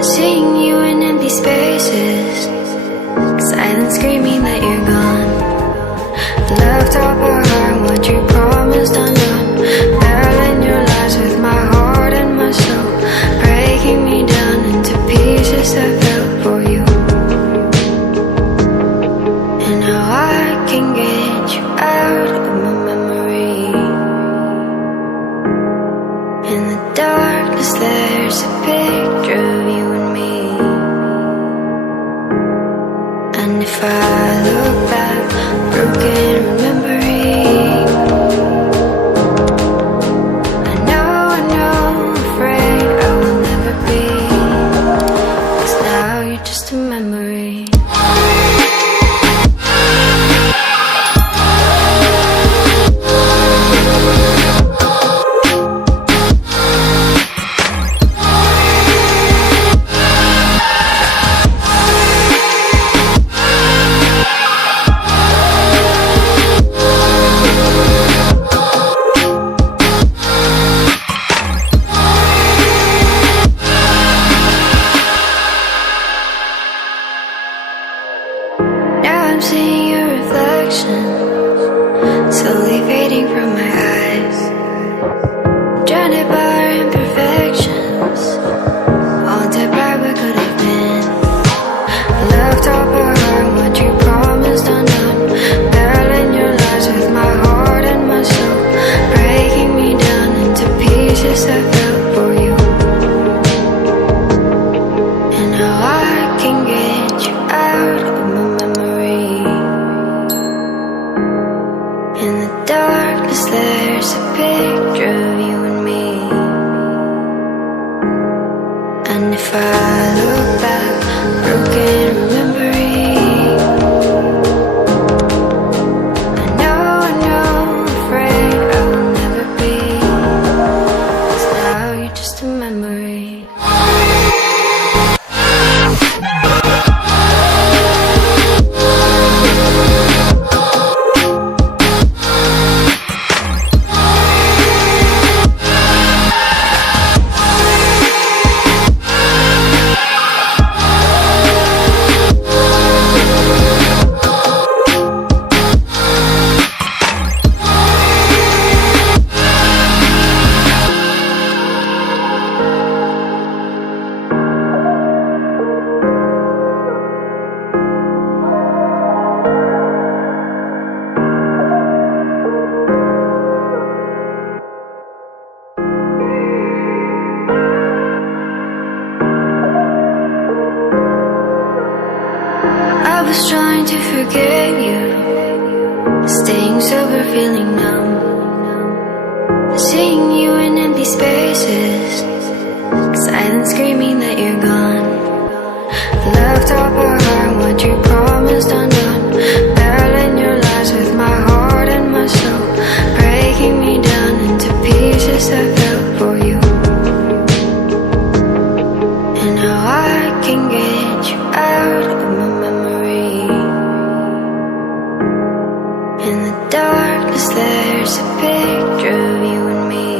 Seeing you in empty spaces, silence screaming that you're gone. Left up our heart, what you promised undone. Battling your lies with my heart and my soul, breaking me down into pieces I fell for you. And now I can get you out of my memory. In the darkness there's a picture of you and me. And if I look back, broken remembering, I know, afraid I will never be, 'cause now you're just a memory. I'm seeing your reflection, slowly fading from my eyes. Drowned by our imperfections, haunted by what could have been. Left up our heart, what you promised undone. Battling your lies with my heart and my soul, breaking me down into pieces I fell for you. And now I can get you out of my memory. In the darkness there's a picture of you and me. And if I look back, broken remembering, I know, afraid I will never be, 'cause now you're just a memory. I was trying to forget you, staying sober, feeling numb. Seeing you in empty spaces, silence screaming that you're gone. Left up our heart, what you promised undone. Battling your lies with my heart and my soul, breaking me down into pieces I fell for you. And now I can get you out of my memory. In the darkness there's a picture of you and me.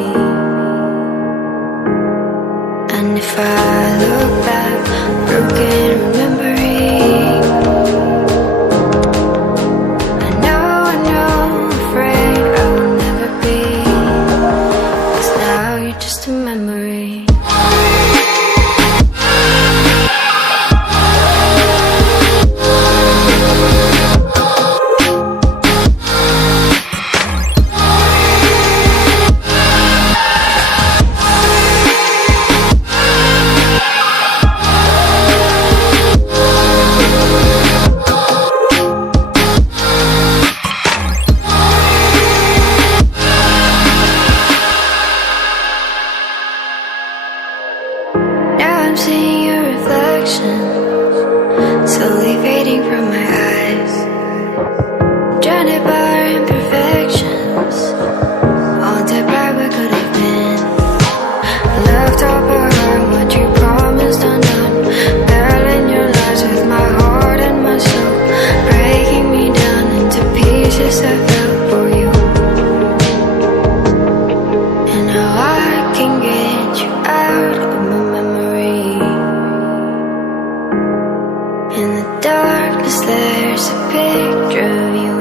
And if I look back, broken remembering, I know, afraid I will never be, 'cause now you're just a memory. there's a picture of you